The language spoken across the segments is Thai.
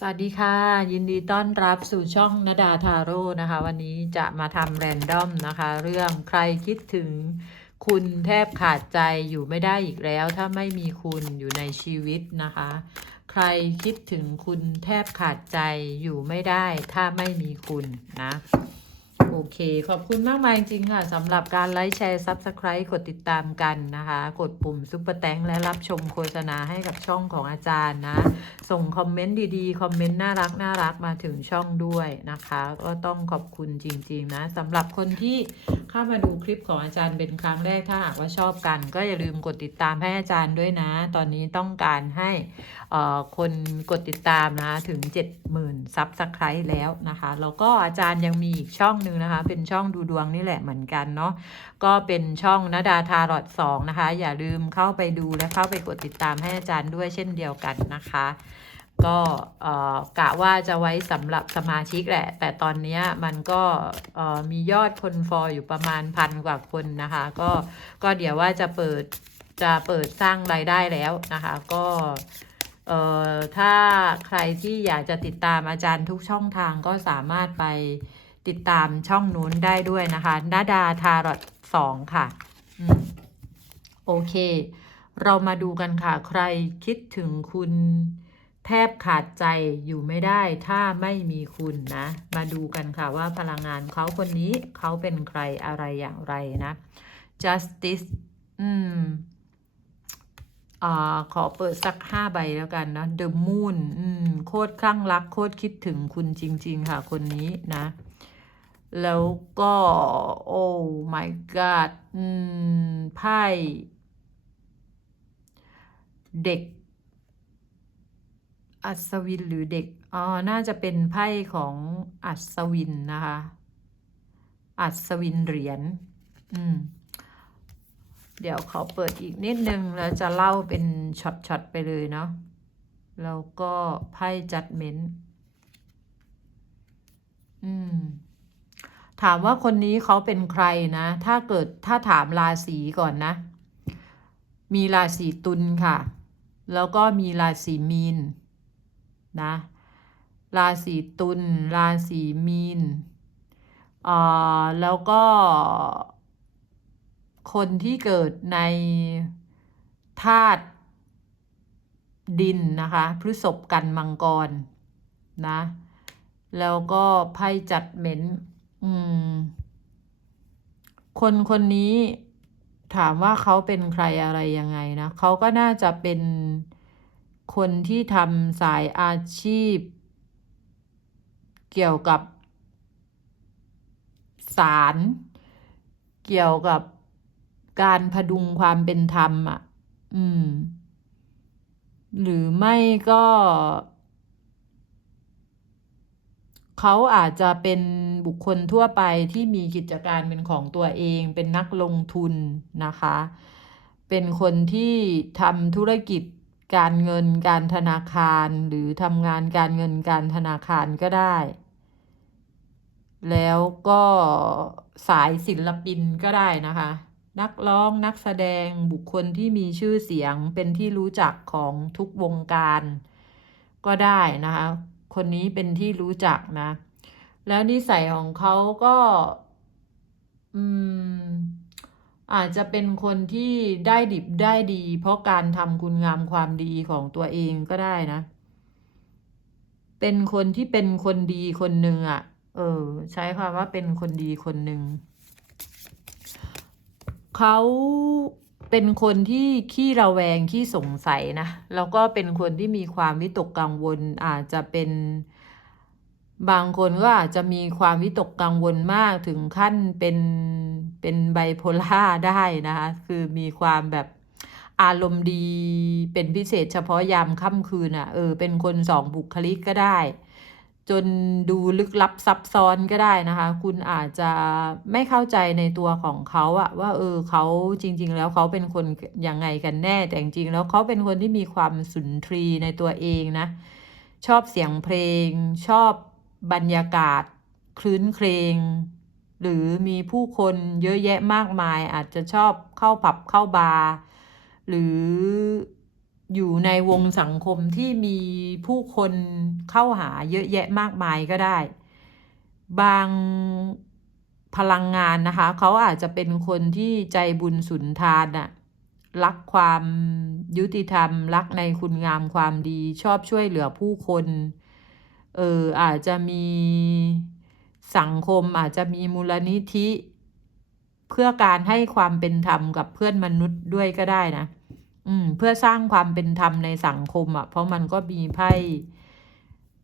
สวัสดีค่ะ ยินดีต้อนรับสู่ช่องนดาทาโร่นะคะ วันนี้จะมาทำแรนดอมนะคะ เรื่องใครคิดถึงคุณแทบขาดใจอยู่ไม่ได้อีกแล้ว ถ้าไม่มีคุณอยู่ในชีวิตนะคะ ใครคิดถึงคุณแทบขาดใจอยู่ไม่ได้ ถ้าไม่มีคุณนะ เค ขอบคุณมากมายจริงๆค่ะสำหรับการไลค์แชร์ Subscribe กดติดตามกันนะคะ กดปุ่มซุปเปอร์แตงและรับชมโฆษณาให้กับช่องของอาจารย์นะ ส่งคอมเมนต์ดีๆ คอมเมนต์น่ารักน่ารักมาถึงช่องด้วยนะคะ ก็ต้องขอบคุณจริง ๆ นะสำหรับคนที่เข้ามาดูคลิปของอาจารย์เป็นครั้งแรกถ้าหากว่าชอบกัน ก็อย่าลืมกดติดตามให้อาจารย์ด้วยนะ ตอนนี้ต้องการให้คนกดติดตามนะถึง 70,000ซับสไครต์แล้วนะคะแล้วก็อาจารย์ยังมีอีกช่องหนึ่งนะคะ เป็นช่องดูดวงนี่แหละเหมือนกันเนาะก็เป็นช่องนดาทารอดสองนะคะ อย่าลืมเข้าไปดูและเข้าไปกดติดตามให้อาจารย์ด้วยเช่นเดียวกันนะคะก็กะว่าจะไว้สำหรับสมาชิกแหละ แต่ตอนนี้มันก็มียอดคนฟอลอยู่ประมาณพันกว่าคนนะคะ ก็ก็เดี๋ยวว่าจะเปิดจะเปิดสร้างรายได้แล้วนะคะ ก็ เอ่อถ้าใครที่อยากจะติดตามอาจารย์ทุกช่องทางก็สามารถไปติดตามช่องนู้นได้ด้วยนะคะนาดาทารอดสองค่ะอโอเค เรามาดูกันค่ะ ใครคิดถึงคุณแทบขาดใจอยู่ไม่ได้ถ้าไม่มีคุณนะ มาดูกันค่ะว่าพลังงานเขาคนนี้เขาเป็นใครอะไรอย่างไรนะ justice อืม อขอเปิดสักห้าใบแล้วกันนะ The Moon อืมโคตรคลั่งรัก โคตรคิดถึงคุณจริง ๆ ค่ะ คนนี้นะ แล้วก็ โอ้ my god อืมไพ่เด็ก อัศวินหรือเด็ก อ๋อ น่าจะเป็นไพ่ของอัศวินนะคะ อัศวินเหรียญ อืม เดี๋ยวขอเปิดอีกนิดนึงแล้วจะเล่าเป็นช็อตๆไปเลยเนาะแล้วก็ไพ่จัดเม้นต์อืม ถามว่าคนนี้เขาเป็นใครนะ ถ้าเกิดถ้าถามราศีก่อนนะ มีราศีตุลค่ะ แล้วก็มีราศีมีน นะ ราศีตุลราศีมีนอ่าแล้วก็ คนที่เกิดในธาตุดินนะคะพฤษภกันมังกรนะ แล้วก็ไพ่จัดเหม็นอืม คนคนนี้ถามว่าเขาเป็นใครอะไรยังไงนะเขาก็น่าจะเป็นคนที่ทำสายอาชีพ เกี่ยวกับศาลเกี่ยวกับ การพดุงความเป็นธรรมอะ อืม หรือไม่ก็เขาอาจจะเป็นบุคคลทั่วไปที่มีกิจการเป็นของตัวเอง เป็นนักลงทุนนะคะ เป็นคนที่ทำธุรกิจการเงินการธนาคารหรือทำงานการเงินการธนาคารก็ได้ แล้วก็สายศิลปินก็ได้นะคะ นักร้องนักแสดงบุคคลที่มีชื่อเสียงเป็นที่รู้จักของทุกวงการ ก็ได้นะคะ คนนี้เป็นที่รู้จักนะ แล้วนิสัยของเขาก็อืมอาจจะเป็นคนที่ได้ดิบได้ดี เพราะการทำคุณงามความดีของตัวเองก็ได้นะ เป็นคนที่เป็นคนดีคนหนึ่งอะ่ะ เออ ใช้คำว่าเป็นคนดีคนหนึ่ง เขาเป็นคนที่ขี้ระแวงขี้สงสัยนะ แล้วก็เป็นคนที่มีความวิตกกังวลอาจจะเป็นบางคนก็อาจจะมีความวิตกกังวลมากถึงขั้นเป็นเป็นไบโพล่าได้นะคะ คือมีความแบบอารมณ์ดีเป็นพิเศษเฉพาะยามค่ำคืนอะ่ะเออเป็นคนสองบุคลิกก็ได้ จนดูลึกลับซับซ้อนก็ได้นะคะ คุณอาจจะไม่เข้าใจในตัวของเขาอะว่าเออเขาจริง ๆ แล้วเขาเป็นคนยังไงกันแน่แต่จริงๆแล้วเขาเป็นคนที่มีความสุนทรีในตัวเองนะ ชอบเสียงเพลง ชอบบรรยากาศคลื้นเครงหรือมีผู้คนเยอะแยะมากมาย อาจจะชอบเข้าผับเข้าบาร์หรือ อยู่ในวงสังคมที่มีผู้คนเข้าหาเยอะแยะมากมายก็ได้ บางพลังงานนะคะ เขาอาจจะเป็นคนที่ใจบุญสุนทานอะรักความยุติธรรม รักในคุณงามความดีชอบช่วยเหลือผู้คน เอออาจจะมีสังคมอาจจะมีมูลนิธิ เพื่อการให้ความเป็นธรรมกับเพื่อนมนุษย์ด้วยก็ได้นะ อืม เพื่อสร้างความเป็นธรรมในสังคมอะ่ะ เพราะมันก็มีไพ่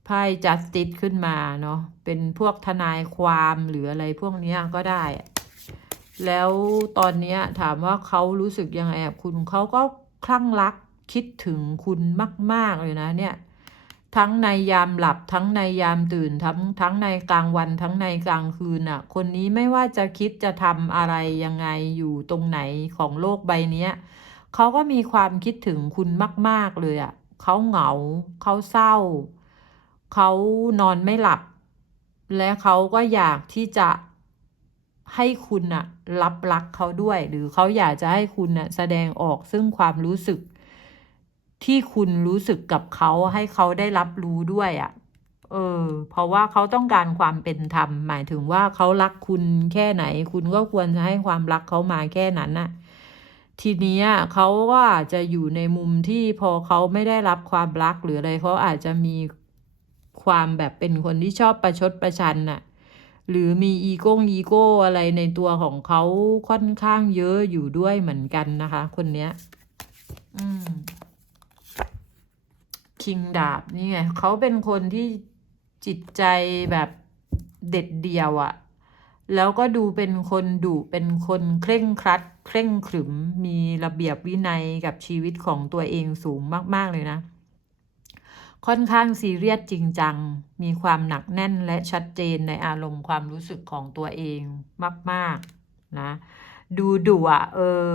ไพ่จัสติสขึ้นมาเนาะเป็นพวกทนายความหรืออะไรพวกเนี้ยก็ได้ แล้วตอนเนี้ยถามว่าเขารู้สึกยังไงกับคุณเขาก็คลั่งรักคิดถึงคุณมาก ๆ เลยนะเนี่ย ทั้งในยามหลับทั้งในยามตื่น ทั้งทั้งในกลางวันทั้งในกลางคืนอะ คนนี้ไม่ว่าจะคิดจะทำอะไรยังไงอยู่ตรงไหนของโลกใบเนี้ย เขาก็มีความคิดถึงคุณมาก ๆ เลยอะเขาเหงา เขาเศร้า เขานอนไม่หลับ และเขาก็อยากที่จะให้คุณอะรับรักเขาด้วย หรือเขาอยากจะให้คุณอะแสดงออกซึ่งความรู้สึก ที่คุณรู้สึกกับเขาให้เขาได้รับรู้ด้วยอะ่ะ เออ เพราะว่าเขาต้องการความเป็นธรรม หมายถึงว่าเขารักคุณแค่ไหน คุณก็ควรจะให้ความรักเขามาแค่นั้นน่ะ ทีนี้เขาก็อาจจะอยู่ในมุมที่พอเขาไม่ได้รับความรักหรืออะไรเขาอาจจะมีความแบบเป็นคนที่ชอบประชดประชันน่ะหรือมีอีโก้อีโก้อะไรในตัวของเขาค่อนข้างเยอะอยู่ด้วยเหมือนกันนะคะ คนเนี้ยอืมคิงดาบนี่ไงเขาเป็นคนที่จิตใจแบบเด็ดเดียวอะ แล้วก็ดูเป็นคนดุเป็นคนเคร่งครัด เคร่งขรึมมีระเบียบวินัยกับชีวิตของตัวเองสูงมาก ๆ เลยนะ ค่อนข้างซีเรียสจริงจัง มีความหนักแน่นและชัดเจนในอารมณ์ความรู้สึกของตัวเองมาก ๆ นะ ดูดุอะเออ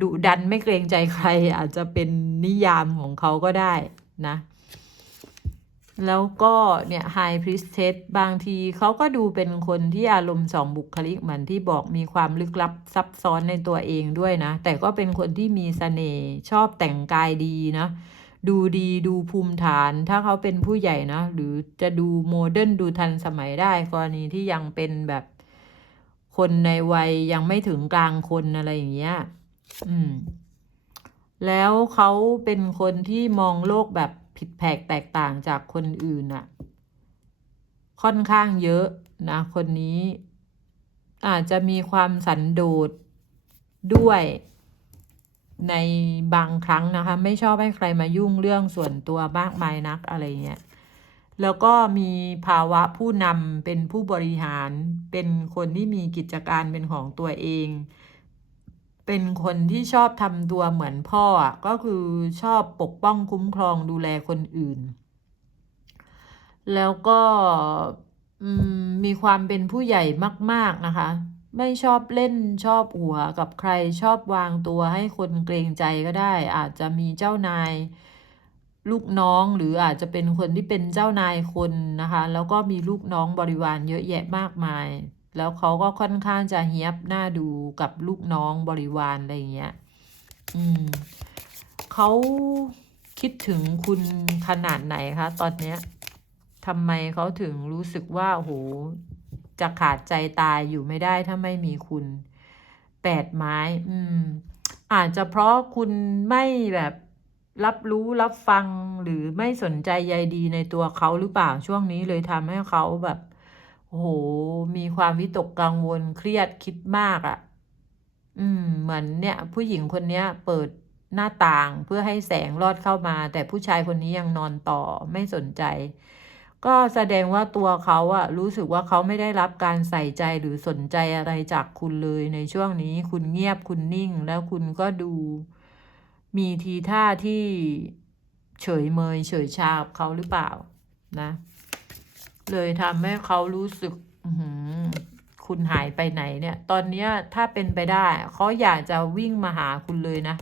ดุดันไม่เกรงใจใครอาจจะเป็นนิยามของเขาก็ได้นะ แล้วก็เนี่ยไฮพริสเทสบางทีเขาก็ดูเป็นคนที่อารมณ์สองบุคลิกเหมือนที่บอกมีความลึกลับซับซ้อนในตัวเองด้วยนะ แต่ก็เป็นคนที่มีเสน่ห์ชอบแต่งกายดีนะ ดูดีดูภูมิฐาน ถ้าเขาเป็นผู้ใหญ่นะ หรือจะดูโมเดิร์นดูทันสมัยได้ กรณีที่ยังเป็นแบบคนในวัยยังไม่ถึงกลางคนอะไรอย่างเงี้ย อืม แล้วเขาเป็นคนที่มองโลกแบบ ผิดแผกแตกต่างจากคนอื่นอะค่อนข้างเยอะนะ คนนี้อาจจะมีความสันโดษด้วยในบางครั้งนะคะ ไม่ชอบให้ใครมายุ่งเรื่องส่วนตัวมากมายนักอะไรเงี้ยแล้วก็มีภาวะผู้นำเป็นผู้บริหารเป็นคนที่มีกิจการเป็นของตัวเอง เป็นคนที่ชอบทำตัวเหมือนพ่อก็คือชอบปกป้องคุ้มครองดูแลคนอื่น แล้วก็มีความเป็นผู้ใหญ่มาก ๆนะคะ ไม่ชอบเล่นชอบหัวกับใครชอบวางตัวให้คนเกรงใจก็ได้ อาจจะมีเจ้านายลูกน้องหรืออาจจะเป็นคนที่เป็นเจ้านายคนนะคะ แล้วก็มีลูกน้องบริวารเยอะแยะมากมาย แล้วเขาก็ค่อนข้างจะเฮียบหน้าดูกับลูกน้องบริวารอะไรอย่างเงี้ย อืมเขาคิดถึงคุณขนาดไหนคะ ตอนเนี้ยทำไมเขาถึงรู้สึกว่าโหจะขาดใจตายอยู่ไม่ได้ถ้าไม่มีคุณแปดไม้ อืม อาจจะเพราะคุณไม่แบบรับรู้รับฟังหรือไม่สนใจใยดีในตัวเขาหรือเปล่าช่วงนี้เลยทำให้เขาแบบ โอ้โห มีความวิตกกังวลเครียดคิดมากอะ่ะ อืม เหมือนเนี่ย ผู้หญิงคนเนี้ย เปิดหน้าต่างเพื่อให้แสงรอดเข้ามา แต่ผู้ชายคนนี้ยังนอนต่อไม่สนใจ ก็แสดงว่าตัวเขาอะรู้สึกว่าเขาไม่ได้รับการใส่ใจหรือสนใจอะไรจากคุณเลยในช่วงนี้ คุณเงียบคุณนิ่ง แล้วคุณก็ดู มีทีท่าที่เฉยเมยเฉยชาบเขาหรือเปล่านะ เลยทำให้เขารู้สึกคุณหายไปไหนเนี่ย ตอนนี้ถ้าเป็นไปได้เขาอยากจะวิ่งมาหาคุณเลยนะ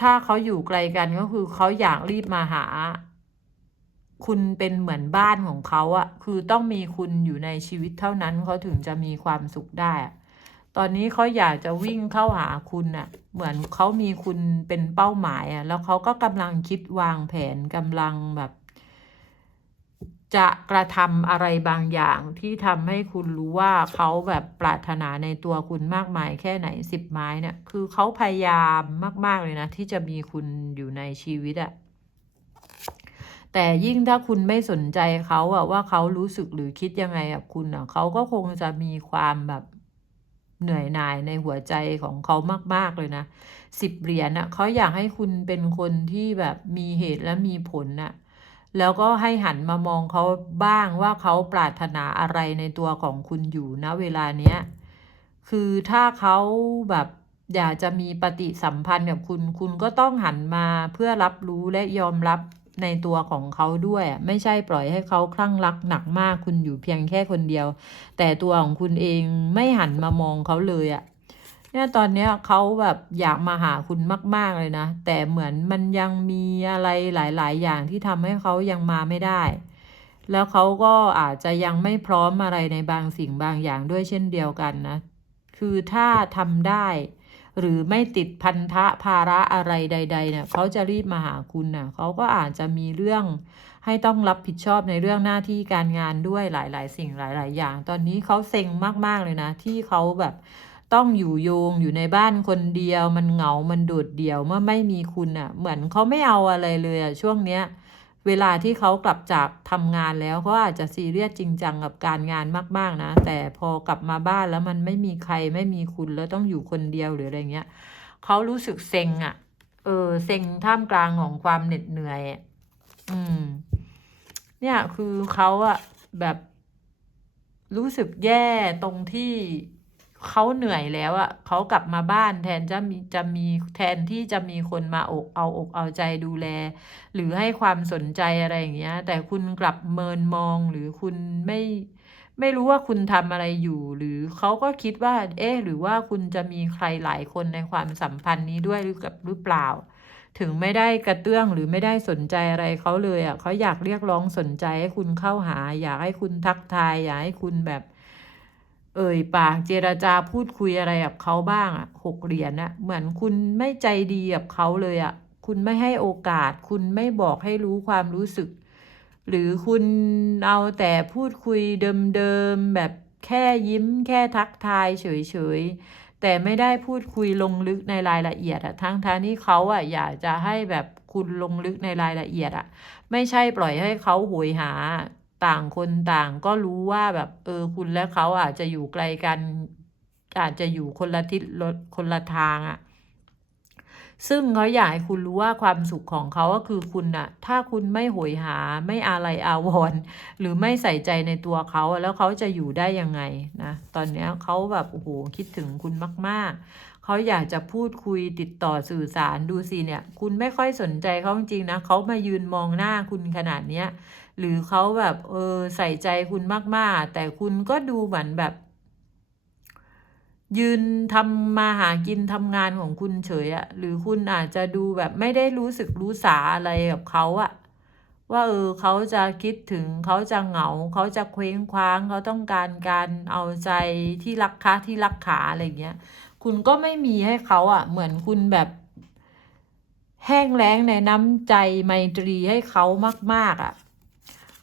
ถ้าเขาอยู่ไกลกันก็คือเขาอยากรีบมาหา คุณเป็นเหมือนบ้านของเขาอะคือต้องมีคุณอยู่ในชีวิตเท่านั้นเขาถึงจะมีความสุขได้ตอนนี้เขาอยากจะวิ่งเข้าหาคุณน่ะเหมือนเขามีคุณเป็นเป้าหมายอะแล้วเขาก็กำลังคิดวางแผนกำลังแบบ จะกระทำอะไรบางอย่างที่ทำให้คุณรู้ว่าเขาแบบปรารถนาในตัวคุณมากมายแค่ไหนสิบไม้เนี่ย คือเขาพยายามมาก ๆ เลยนะ ที่จะมีคุณอยู่ในชีวิตอะแต่ยิ่งถ้าคุณไม่สนใจเขาอะว่าเขารู้สึกหรือคิดยังไงกับคุณอะเขาก็คงจะมีความแบบเหนื่อยหน่ายในหัวใจของเขามาก ๆ เลยนะสิบเหรียญอะเขาอยากให้คุณเป็นคนที่แบบมีเหตุและมีผลน่ะ แล้วก็ให้หันมามองเขาบ้างว่าเขาปรารถนาอะไรในตัวของคุณอยู่นะเวลาเนี้ย คือถ้าเขาแบบอยากจะมีปฏิสัมพันธ์กับคุณ คุณก็ต้องหันมาเพื่อรับรู้และยอมรับในตัวของเขาด้วย ไม่ใช่ปล่อยให้เขาคลั่งรักหนักมากคุณอยู่เพียงแค่คนเดียว แต่ตัวของคุณเองไม่หันมามองเขาเลยอะ เนี่ยตอนเนี้ยเขาแบบอยากมาหาคุณมาก ๆเลยนะ แต่เหมือนมันยังมีอะไรหลาย ๆ อย่างที่ทำให้เขายังมาไม่ได้ แล้วเขาก็อาจจะยังไม่พร้อมอะไรในบางสิ่งบางอย่างด้วยเช่นเดียวกันนะ คือถ้าทำได้ หรือไม่ติดพันธะภาระอะไรใด ๆ เนี่ยเขาจะรีบมาหาคุณนะเขาก็อาจจะมีเรื่องให้ต้องรับผิดชอบในเรื่องหน้าที่การงานด้วยหลาย ๆ สิ่งหลาย ๆ อย่าง ตอนนี้เขาเซ็งมาก ๆ เลยนะ ที่เขาแบบ ต้องอยู่โยงอยู่ในบ้านคนเดียว มันเหงา มันโดดเดี่ยวเมื่อไม่มีคุณอะ่ะ เหมือนเขาไม่เอาอะไรเลยอะ่ะช่วงเนี้ย เวลาที่เขากลับจากทำงานแล้วเขาอาจจะซีเรียสจริงจังกับการงานมาก ๆนะ แต่พอกลับมาบ้านแล้วมันไม่มีใครไม่มีคุณแล้วต้องอยู่คนเดียวหรืออะไรเงี้ยเขารู้สึกเซ็งอะ่ะ เออเซ็งท่ามกลางของความเหน็ดเหนื่อยอะอืม เนี่ยคือเขาอะแบบรู้สึกแย่ตรงที่ เขาเหนื่อยแล้วอะเขากลับมาบ้านแทนจะมีจะมีแทนที่จะมีคนมาอกเอาอกเอาใจดูแล หรือให้ความสนใจอะไรอย่างเงี้ย แต่คุณกลับเมินมองหรือคุณไม่ไม่รู้ว่าคุณทำอะไรอยู่ หรือเขาก็คิดว่า เอ๊ะหรือว่าคุณจะมีใครหลายคนในความสัมพันธ์นี้ด้วยหรือกับหรือเปล่า ถึงไม่ได้กระเตื้องหรือไม่ได้สนใจอะไรเขาเลยอะเขาอยากเรียกร้องสนใจให้คุณเข้าหา อยากให้คุณทักทายอยากให้คุณแบบ เอ่ยปากเจรจาพูดคุยอะไรกับเขาบ้างอะหกเหรียญน่ะเหมือนคุณไม่ใจดีกับเขาเลยอะคุณไม่ให้โอกาส คุณไม่บอกให้รู้ความรู้สึก หรือคุณเอาแต่พูดคุยเดิมๆแบบแค่ยิ้มแค่ทักทายเฉยๆ แต่ไม่ได้พูดคุยลงลึกในรายละเอียดอะทั้งทางที่เขาอะอยากจะให้แบบคุณลงลึกในรายละเอียดอะไม่ใช่ปล่อยให้เขาโหยหา ต่างคนต่างก็รู้ว่าแบบเออคุณและเขาอาจจะอยู่ไกลกัน อาจจะอยู่คนละทิศคนละทางอะซึ่งเขาอยากให้คุณรู้ว่าความสุขของเขาก็คือคุณน่ะ ถ้าคุณไม่โหยหาไม่อะไรอาวรณ์หรือไม่ใส่ใจในตัวเขาแล้วเขาจะอยู่ได้ยังไงนะตอนนี้เขาแบบโอ้โหคิดถึงคุณมาก ๆเขาอยากจะพูดคุยติดต่อสื่อสารดูสิเนี่ย คุณไม่ค่อยสนใจเขาจริงๆนะเขามายืนมองหน้าคุณขนาดเนี้ย หรือเขาแบบเออใส่ใจคุณมาก ๆ แต่คุณก็ดูเหมือนแบบ ยืนทำมาหากินทำงานของคุณเฉยอะหรือคุณอาจจะดูแบบไม่ได้รู้สึกรู้สาอะไรกับเขาอะว่าเออเขาจะคิดถึงเขาจะเหงา เขาจะเคว้งคว้าง เขาต้องการการเอาใจที่รักคะที่รักขาอะไรเงี้ย คุณก็ไม่มีให้เขาอะเหมือนคุณแบบ แห้งแล้งในน้ำใจไมตรีให้เขามาก ๆอะ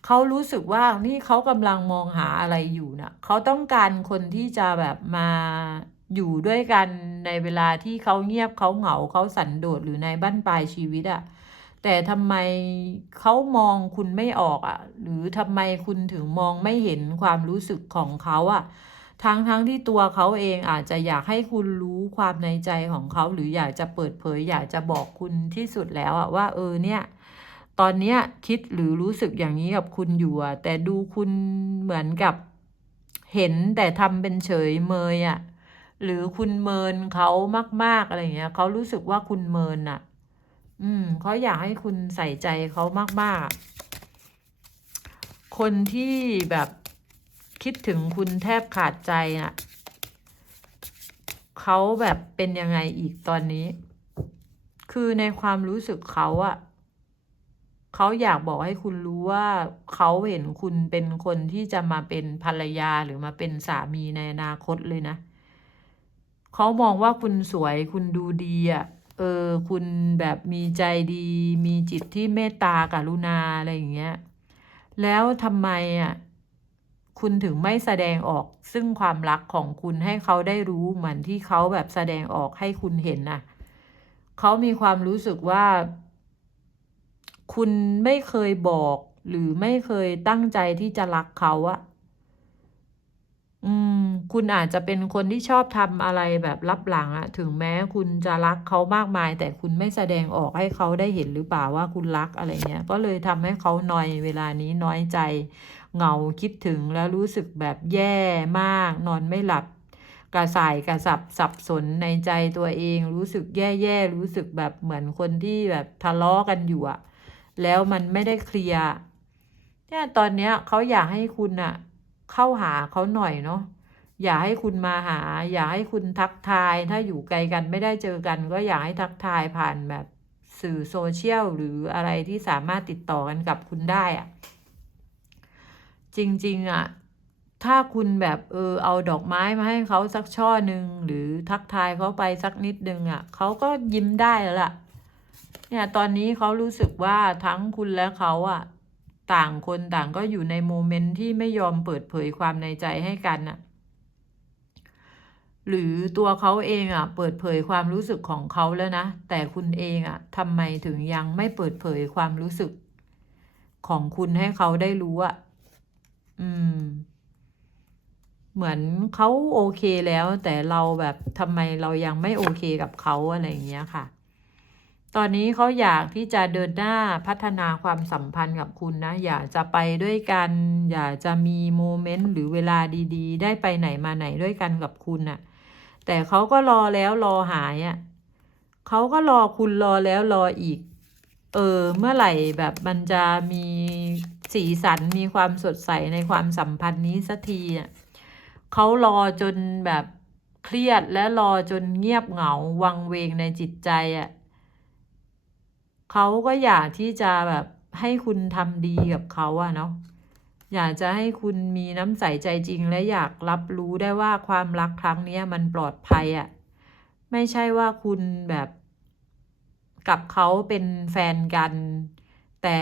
เขารู้สึกว่านี่เขากำลังมองหาอะไรอยู่นะเขาต้องการคนที่จะแบบมาอยู่ด้วยกันในเวลาที่เขาเงียบเขาเหงาเขาสันโดษหรือในบ้านปลายชีวิตอะแต่ทำไมเขามองคุณไม่ออกอะหรือทำไมคุณถึงมองไม่เห็นความรู้สึกของเขาอะทั้งทั้งที่ตัวเขาเองอาจจะอยากให้คุณรู้ความในใจของเขา หรืออยากจะเปิดเผย อยากจะบอกคุณที่สุดแล้วอะว่าเออเนี่ย ตอนเนี้ยคิดหรือรู้สึกอย่างนี้กับคุณอยู่อะแต่ดูคุณเหมือนกับ เห็นแต่ทำเป็นเฉยเมยอะหรือคุณเมินเขามาก ๆอะไรเงี้ยเขารู้สึกว่าคุณเมินอะอืมเขาอยากให้คุณใส่ใจเขามาก ๆ คนที่แบบคิดถึงคุณแทบขาดใจน่ะเขาแบบเป็นยังไงอีกตอนนี้ คือในความรู้สึกเขาอะ เขาอยากบอกให้คุณรู้ว่าเขาเห็นคุณเป็นคนที่จะมาเป็นภรรยาหรือมาเป็นสามีในอนาคตเลยนะเขามองว่าคุณสวยคุณดูดีอะเออ คุณแบบมีใจดี มีจิตที่เมตตากรุณาอะไรอย่างเงี้ย แล้วทำไมอะคุณถึงไม่แสดงออกซึ่งความรักของคุณให้เขาได้รู้เหมือนที่เขาแบบแสดงออกให้คุณเห็นน่ะเขามีความรู้สึกว่า คุณไม่เคยบอก หรือไม่เคยตั้งใจที่จะรักเขาอะอืม คุณอาจจะเป็นคนที่ชอบทำอะไรแบบลับหลังอะถึงแม้คุณจะรักเขามากมาย แต่คุณไม่แสดงออกให้เขาได้เห็นหรือเปล่าว่าคุณรักอะไรเงี้ย ก็เลยทำให้เขานอยเวลานี้น้อยใจ เหงาคิดถึงแล้วรู้สึกแบบแย่มาก นอนไม่หลับ กระส่ายกระสับสับสนในใจตัวเอง รู้สึกแย่ๆรู้สึกแบบเหมือนคนที่แบบทะเลาะกันอยู่อะ แล้วมันไม่ได้เคลียร์เนี่ยตอนเนี้ยเขาอยากให้คุณอะเข้าหาเขาหน่อยเนาะอย่าให้คุณมาหา อย่าให้คุณทักทาย ถ้าอยู่ไกลกันไม่ได้เจอกัน ก็อยากให้ทักทายผ่านแบบสื่อโซเชียลหรืออะไรที่สามารถติดต่อกันกับคุณได้อะจริง ๆอะถ้าคุณแบบเออเอาดอกไม้มาให้เขาสักช่อหนึ่งหรือทักทายเขาไปสักนิดนึงอะเขาก็ยิ้มได้แล้วล่ะ เนี่ยตอนนี้เขารู้สึกว่าทั้งคุณและเขาอะต่างคนต่างก็อยู่ในโมเมนต์ที่ไม่ยอมเปิดเผยความในใจให้กันอะหรือตัวเขาเองอะเปิดเผยความรู้สึกของเขาแล้วนะ แต่คุณเองอะทำไมถึงยังไม่เปิดเผยความรู้สึก ของคุณให้เขาได้รู้อะอืม เหมือนเขาโอเคแล้ว แต่เราแบบทำไมเรายังไม่โอเคกับเขาอะไรอย่างเงี้ยค่ะ ตอนนี้เขาอยากที่จะเดินหน้าพัฒนาความสัมพันธ์กับคุณนะ อยากจะไปด้วยกัน อยากจะมีโมเมนต์หรือเวลาดีๆ ได้ไปไหนมาไหนด้วยกันกับคุณน่ะ แต่เขาก็รอแล้วรอหายอะ่ะเขาก็รอคุณรอแล้วรออีก เออ เมื่อไหร่แบบมันจะมีสีสันมีความสดใสในความสัมพันธ์นี้สักทีอะเขารอจนแบบเครียดและรอจนเงียบเหงาวังเวงในจิตใจอะ เขาก็อยากที่จะแบบให้คุณทำดีกับเขาอะเนาะอยากจะให้คุณมีน้ำใสใจจริง และอยากรับรู้ได้ว่าความรักครั้งนี้มันปลอดภัยอะไม่ใช่ว่าคุณแบบกับเขาเป็นแฟนกัน แต่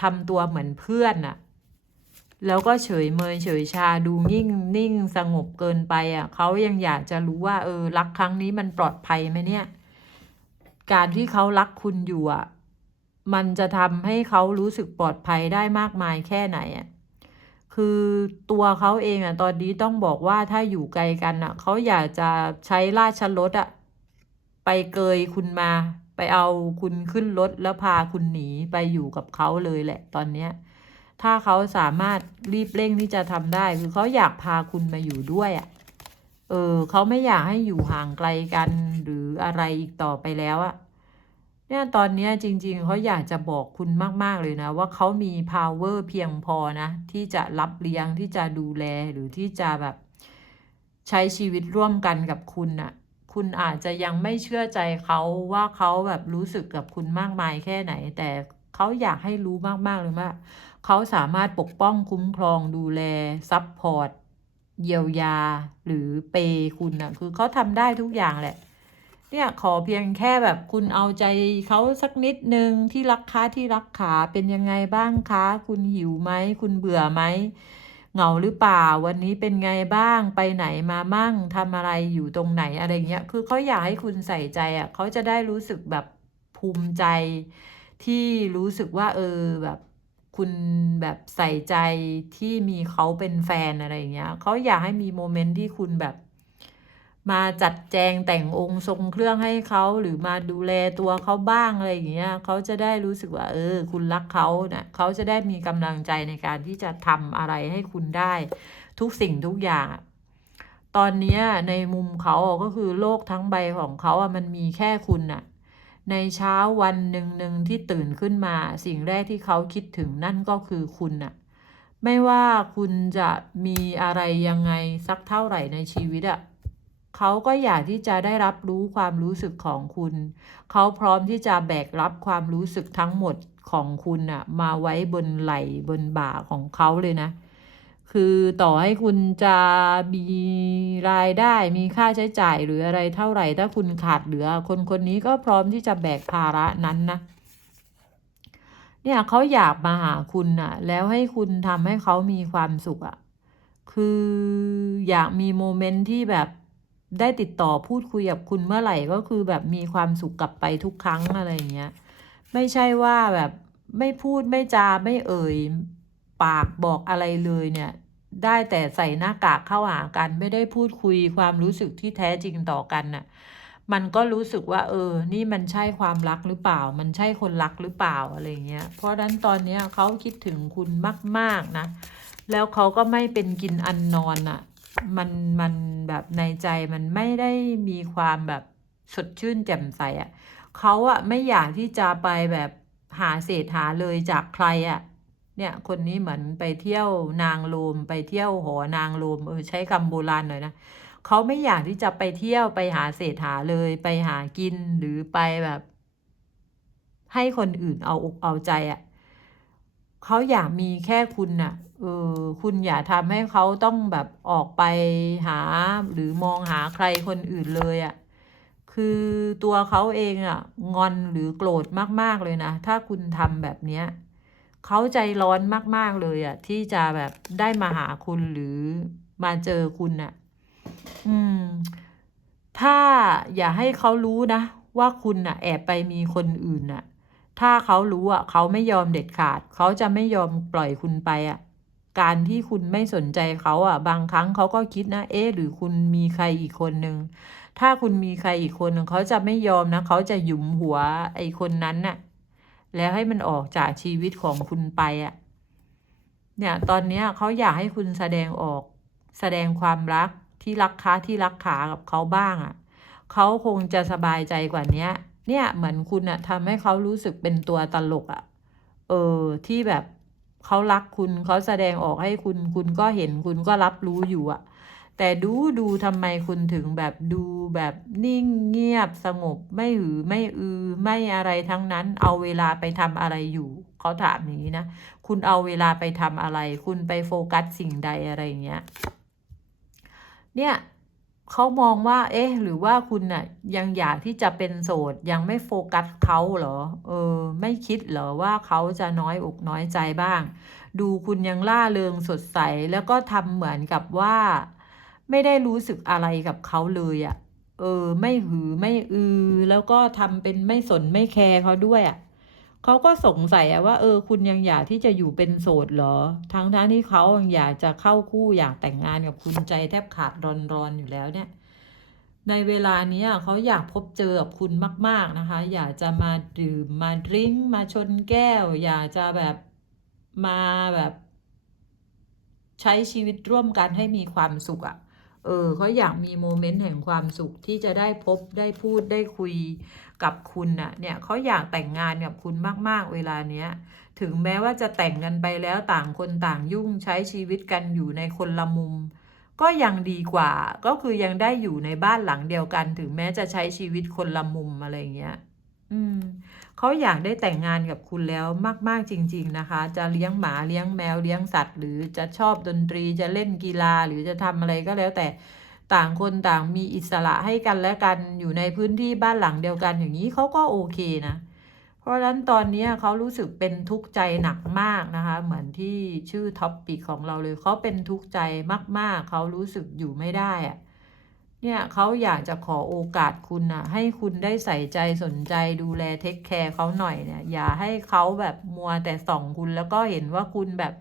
ทำตัวเหมือนเพื่อนอะแล้วก็เฉยเมยเฉยชาดูนิ่งนิ่งสงบเกินไปอะเขายังอยากจะรู้ว่าเออรักครั้งนี้มันปลอดภัยไหมเนี่ย การที่เขารักคุณอยู่อะมันจะทำให้เขารู้สึกปลอดภัยได้มากมายแค่ไหนอะคือตัวเขาเองอะตอนนี้ต้องบอกว่าถ้าอยู่ไกลกันอะเขาอยากจะใช้ราชรถอะไปเกยคุณมา ไปเอาคุณขึ้นรถแล้วพาคุณหนีไปอยู่กับเขาเลยแหละตอนเนี้ยถ้าเขาสามารถรีบเร่งที่จะทำได้ คือเขาอยากพาคุณมาอยู่ด้วยอะ เออเขาไม่อยากให้อยู่ห่างไกลกันหรืออะไรอีกต่อไปแล้วอะเนี่ยตอนนี้จริง ๆเขาอยากจะบอกคุณมากๆเลยนะ ว่าเขามี power เพียงพอนะ ที่จะรับเลี้ยงที่จะดูแลหรือที่จะแบบ ใช้ชีวิตร่วมกันกับคุณน่ะ คุณอาจจะยังไม่เชื่อใจเขาว่าเขาแบบรู้สึกกับคุณมากมายแค่ไหน แต่เขาอยากให้รู้มากๆเลยว่าเขาสามารถปกป้องคุ้มครองดูแลซัพพอร์ต เยียวยาหรือเปย์คุณนะคือเขาทำได้ทุกอย่างแหละ เนี่ยขอเพียงแค่แบบคุณเอาใจเขาสักนิดนึงที่รักค้าที่รักขาเป็นยังไงบ้างคะ คุณหิวไหมคุณเบื่อไหมเหงาหรือเปล่าวันนี้เป็นไงบ้างไปไหนมามั่งทำอะไรอยู่ตรงไหนอะไรเงี้ยคือเขาอยากให้คุณใส่ใจอะเขาจะได้รู้สึกแบบภูมิใจที่รู้สึกว่าเออแบบ คุณแบบใส่ใจที่มีเขาเป็นแฟนอะไรอย่างเงี้ยเขาอยากให้มีโมเมนต์ที่คุณแบบ มาจัดแจงแต่งองค์ทรงเครื่องให้เขาหรือมาดูแลตัวเขาบ้างอะไรอย่างเงี้ยเขาจะได้รู้สึกว่า เออ คุณรักเขาเนะ่ยเขาจะได้มีกำลังใจในการที่จะทำอะไรให้คุณได้ ทุกสิ่งทุกอย่างตอนนี้ในมุมเขาก็คือโลกทั้งใบของเขาอะมันมีแค่คุณน่ะ ในเช้าวันหนึ่งหนึ่งที่ตื่นขึ้นมา สิ่งแรกที่เขาคิดถึงนั่นก็คือคุณน่ะไม่ว่าคุณจะมีอะไรยังไงสักเท่าไหร่ในชีวิตอะเขาก็อยากที่จะได้รับรู้ความรู้สึกของคุณ เขาพร้อมที่จะแบกรับความรู้สึกทั้งหมดของคุณอะมาไว้บนไหล่บนบ่าของเขาเลยนะ คือต่อให้คุณจะมีรายได้มีค่าใช้จ่ายหรืออะไรเท่าไหร่ ถ้าคุณขาดเหลือ คนคนนี้ก็พร้อมที่จะแบกภาระนั้นนะเนี่ยเขาอยากมาหาคุณน่ะแล้วให้คุณทำให้เขามีความสุขอะคืออยากมีโมเมนต์ที่แบบได้ติดต่อพูดคุยกับคุณเมื่อไหร่ก็คือแบบมีความสุขกลับไปทุกครั้งอะไรอย่างเงี้ย ไม่ใช่ว่าแบบไม่พูดไม่จาไม่เอ่ย ปากบอกอะไรเลยเนี่ย ได้แต่ใส่หน้ากากเข้าหากัน ไม่ได้พูดคุยความรู้สึกที่แท้จริงต่อกันน่ะ มันก็รู้สึกว่า เออ นี่มันใช่ความรักหรือเปล่า มันใช่คนรักหรือเปล่าอะไรเงี้ย เพราะฉะนั้นตอนเนี้ยเขาคิดถึงคุณมาก ๆนะ แล้วเขาก็ไม่เป็นกินอันนอนอะ่ะ มันมันแบบในใจมันไม่ได้มีความแบบสดชื่นแจ่มใสอะ่ะเขาอะไม่อยากที่จะไปแบบหาเศษหาเลยจากใครอะ่ะ เนี่ยคนนี้เหมือนไปเที่ยวนางโรมไปเที่ยวหอนางโรมเออใช้คำโบราณหน่อยนะเขาไม่อยากที่จะไปเที่ยวไปหาเศษหาเลยไปหากินหรือไปแบบ ให้คนอื่นเอาอกเอาใจอะ่ะเขาอยากมีแค่คุณน่ะ เออ คุณอย่าทำให้เขาต้องแบบออกไปหาหรือมองหาใครคนอื่นเลยอะ่ะ คือตัวเขาเองอะ่ะ งอนหรือโกรธมาก ๆ เลยนะ ถ้าคุณทำแบบเนี้ย เขาใจร้อนมาก ๆ เลยอะที่จะแบบได้มาหาคุณหรือมาเจอคุณน่ะ อืม ถ้าอย่าให้เขารู้นะ ว่าคุณน่ะ แอบไปมีคนอื่นน่ะ ถ้าเขารู้อะ เขาไม่ยอมเด็ดขาด เขาจะไม่ยอมปล่อยคุณไปอะ การที่คุณไม่สนใจเขาอะ บางครั้งเขาก็คิดนะ เอ๊หรือคุณมีใครอีกคนนึง ถ้าคุณมีใครอีกคนนึงเขาจะไม่ยอมนะ เขาจะหยุมหัวไอ้คนนั้นน่ะ แล้วให้มันออกจากชีวิตของคุณไปอะ เนี่ยตอนนี้เขาอยากให้คุณแสดงออก แสดงความรักที่รักค้าที่รักขากับเขาบ้างอะ่ะเขาคงจะสบายใจกว่านี้เนี่ยเหมือนคุณอะทำให้เขารู้สึกเป็นตัวตลกอะเออที่แบบเขารักคุณเขาแสดงออกให้คุณ คุณก็เห็นคุณก็รับรู้อยู่อะ แต่ดูดูทำไมคุณถึงแบบดูแบบนิ่งเงียบสงบไม่หือไม่อือไม่อะไรทั้งนั้น เอาเวลาไปทำอะไรอยู่เขาถามอย่างนี้นะ คุณเอาเวลาไปทำอะไร คุณไปโฟกัสสิ่งใดอะไรเงี้ยเนี่ยเขามองว่า เอ๊ะ หรือว่าคุณน่ะ ยังอยากที่จะเป็นโสดยังไม่โฟกัสเขาเหรอ เออ ไม่คิดเหรอว่าเขาจะน้อยอกน้อยใจบ้าง ดูคุณยังล่าเริงสดใสแล้วก็ทำเหมือนกับว่า ไม่ได้รู้สึกอะไรกับเขาเลยอะ่ะ เออ ไม่หือไม่อือ แล้วก็ทำเป็นไม่สนไม่แคร์เขาด้วยอะ่ะเขาก็สงสัยอะว่า เออ คุณยังอยากที่จะอยู่เป็นโสดเหรอ ทั้งทั้งที่เขายังอยากจะเข้าคู่อยากแต่งงานกับคุณใจแทบขาดรอนๆอยู่แล้วเนี่ย ในเวลานี้เขาอยากพบเจอกับคุณมาก ๆนะคะ อยากจะมาดื่มมาดริ้งมาชนแก้ว อยากจะแบบมาแบบ ใช้ชีวิตร่วมกันให้มีความสุขอะ่ะ เออเขาอยากมีโมเมนต์แห่งความสุขที่จะได้พบได้พูดได้คุยกับคุณน่ะเนี่ยเขาอยากแต่งงานกับคุณมาก ๆ เวลาเนี้ยถึงแม้ว่าจะแต่งกันไปแล้วต่างคนต่างยุ่งใช้ชีวิตกันอยู่ในคนละมุม ก็ยังดีกว่าก็คือยังได้อยู่ในบ้านหลังเดียวกัน ถึงแม้จะใช้ชีวิตคนละมุมอะไรเงี้ย อืม เขาอยากได้แต่งงานกับคุณแล้วมาก ๆ จริง ๆ นะคะ จะเลี้ยงหมาเลี้ยงแมวเลี้ยงสัตว์ หรือจะชอบดนตรีจะเล่นกีฬาหรือจะทำอะไรก็แล้วแต่ต่างคนต่างมีอิสระให้กันและกันอยู่ในพื้นที่บ้านหลังเดียวกันอย่างนี้เขาก็โอเคนะ เพราะฉะนั้นตอนนี้เขารู้สึกเป็นทุกข์ใจหนักมากนะคะ เหมือนที่ชื่อท็อปปิกของเราเลยเขาเป็นทุกข์ใจมาก ๆเขารู้สึกอยู่ไม่ได้อะ เนี่ยเขาอยากจะขอโอกาสคุณนะให้คุณได้ใส่ใจสนใจดูแลเทคแคร์เขาหน่อยเนี่ย อย่าให้เขาแบบมัวแต่ส่องคุณแล้วก็เห็นว่าคุณแบบ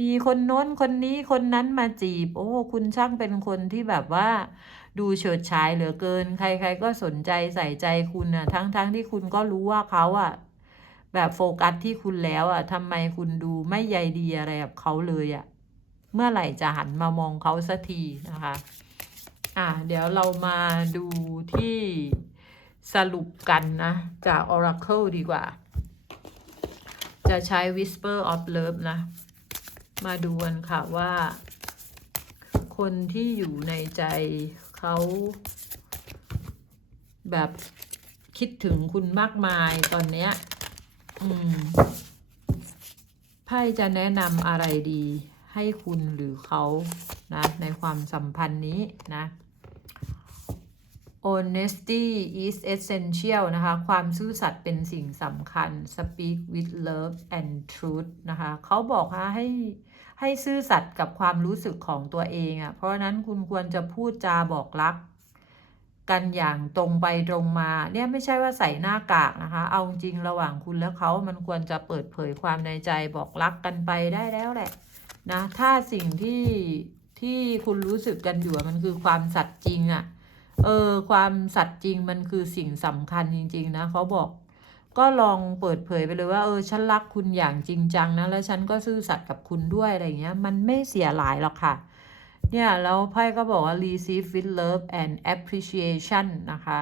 มีคนโน้นคนนี้คนนั้นมาจีบ โอ้ คุณช่างเป็นคนที่แบบว่า ดูเฉิดฉายเหลือเกิน ใคร ๆ ก็สนใจใส่ใจคุณนะทั้งๆทที่คุณก็รู้ว่าเขาอะแบบโฟกัสที่คุณแล้วอะทำไมคุณดูไม่ใยดีอะไรกับเขาเลยอะเมื่อไหร่จะหันมามองเขาสักทีนะคะ อะเดี๋ยวเรามาดูที่สรุปกันนะ จาก Oracle ดีกว่า จะใช้ Whisper of Love นะ มาดูกันค่ะว่า คนที่อยู่ในใจเขาแบบคิดถึงคุณมากมายตอนเนี้ย อืม ไพ่จะแนะนำอะไรดีให้คุณหรือเขานะ ในความสัมพันธ์นี้นะ honesty is essential นะคะ ความซื่อสัตย์เป็นสิ่งสำคัญ speak with love and truth นะคะ เขาบอกว่าให้ให้ซื่อสัตย์กับความรู้สึกของตัวเองอะ่ะ เพราะนั้นคุณควรจะพูดจาบอกรัก กันอย่างตรงไปตรงมา เนี่ยไม่ใช่ว่าใส่หน้ากากนะคะ เอาจริงระหว่างคุณและเขามันควรจะเปิดเผยความในใจบอกรักกันไปได้แล้วแหละนะ ถ้าสิ่งที่ที่คุณรู้สึกกันอยู่มันคือความสัตย์จริงอะ่ะ เออ ความสัตย์จริงมันคือสิ่งสำคัญจริง ๆ นะเขาบอก ก็ลองเปิดเผยไปเลยว่า เออ ฉันรักคุณอย่างจริงจังนะ แล้วฉันก็ซื่อสัตย์กับคุณด้วยอะไรเงี้ย มันไม่เสียหลายหรอกค่ะ เนี่ย แล้วไพ่ก็บอกว่า receive with love and appreciation นะคะ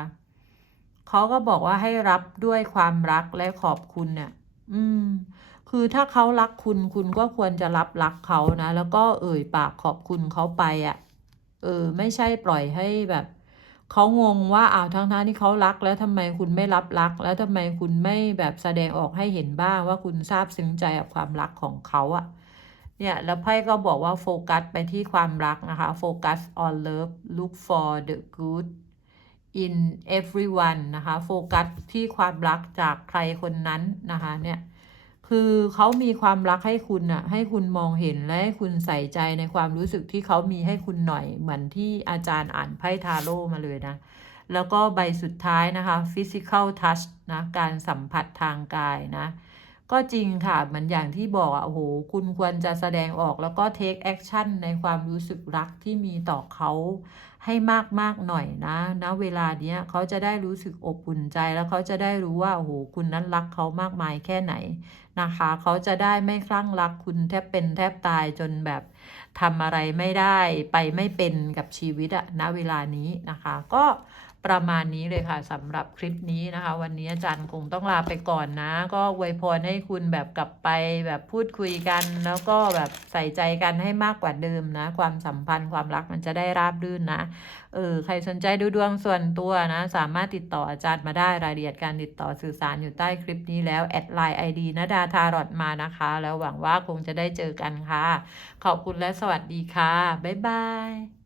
เขาก็บอกว่าให้รับด้วยความรักและขอบคุณเนี่ย อืม คือถ้าเขารักคุณ คุณก็ควรจะรับรักเขานะ แล้วก็เอ่ยปากขอบคุณเขาไปอะ่ะ เออ ไม่ใช่ปล่อยให้แบบ เขางงว่าอ้าวทั้งท่าที่เขารัก แล้วทำไมคุณไม่รับรัก แล้วทำไมคุณไม่แบบแสดงออกให้เห็นบ้างว่าคุณซาบซึ้งใจกับความรักของเขาอะเนี่ยแล้วไพ่ก็บอกว่าโฟกัสไปที่ความรักนะคะโฟกัส on love look for the good in everyone นะคะโฟกัสที่ความรักจากใครคนนั้นนะคะเนี่ย คือเขามีความรักให้คุณอะให้คุณมองเห็นและให้คุณใส่ใจในความรู้สึกที่เขามีให้คุณหน่อย เหมือนที่อาจารย์อ่านไพ่ทาโร่มาเลยนะ แล้วก็ใบสุดท้ายนะคะ physical touch นะ การสัมผัสทางกายนะ ก็จริงค่ะเหมือนอย่างที่บอกอะโอ้โหคุณควรจะแสดงออกแล้วก็ take action ในความรู้สึกรักที่มีต่อเขาให้มากมากหน่อยนะนะเวลาเนี้ยเขาจะได้รู้สึกอบอุ่นใจแล้วเขาจะได้รู้ว่าโอ้โหคุณนั้นรักเขามากมายแค่ไหนนะคะ เขาจะได้ไม่คลั่งรักคุณแทบเป็นแทบตายจนแบบทำอะไรไม่ได้ไปไม่เป็นกับชีวิตอะณเวลานี้นะคะ ก็ ประมาณนี้เลยค่ะสำหรับคลิปนี้นะคะ วันนี้อาจารย์คงต้องลาไปก่อนนะ ก็อวยพรให้คุณแบบกลับไปแบบพูดคุยกัน แล้วก็แบบใส่ใจกันให้มากกว่าเดิมนะ ความสัมพันธ์ความรักมันจะได้ราบรื่นนะเออใครสนใจดูดวงส่วนตัวนะ สามารถติดต่ออาจารย์มาได้รายละเอียดการติดต่อสื่อสารอยู่ใต้คลิปนี้แล้วแอดไลน์ไอดีนดาทารอดมานะคะ แล้วหวังว่าคงจะได้เจอกันค่ะ ขอบคุณและสวัสดีค่ะบ๊ายบาย